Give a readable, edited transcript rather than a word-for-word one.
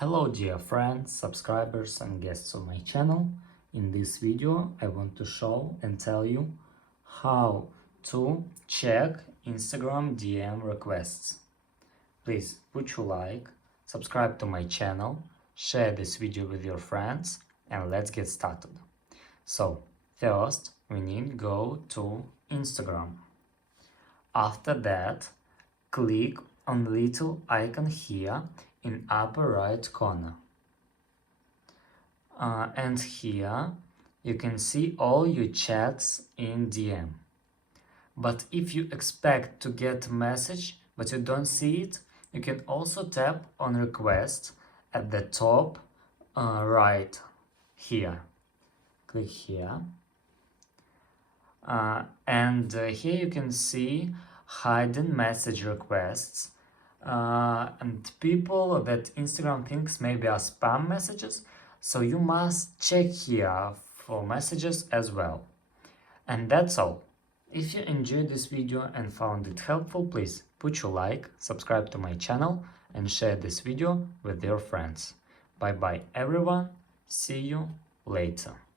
Hello dear friends, subscribers and guests of my channel. In this video I want to show and tell you how to check Instagram DM requests. Please put your like, subscribe to my channel, share this video with your friends and let's get started. So first we need to go to Instagram. After that, click on the little icon here in upper right corner. And here you can see all your chats in DM. But if you expect to get a message but you don't see it, you can also tap on request at the top right here. Click here. And here you can see hidden message requests and people that Instagram thinks maybe are spam messages, so you must check here for messages as well. And that's all. If you enjoyed this video and found it helpful, please put your like, subscribe to my channel and share this video with your friends. Bye bye everyone, see you later.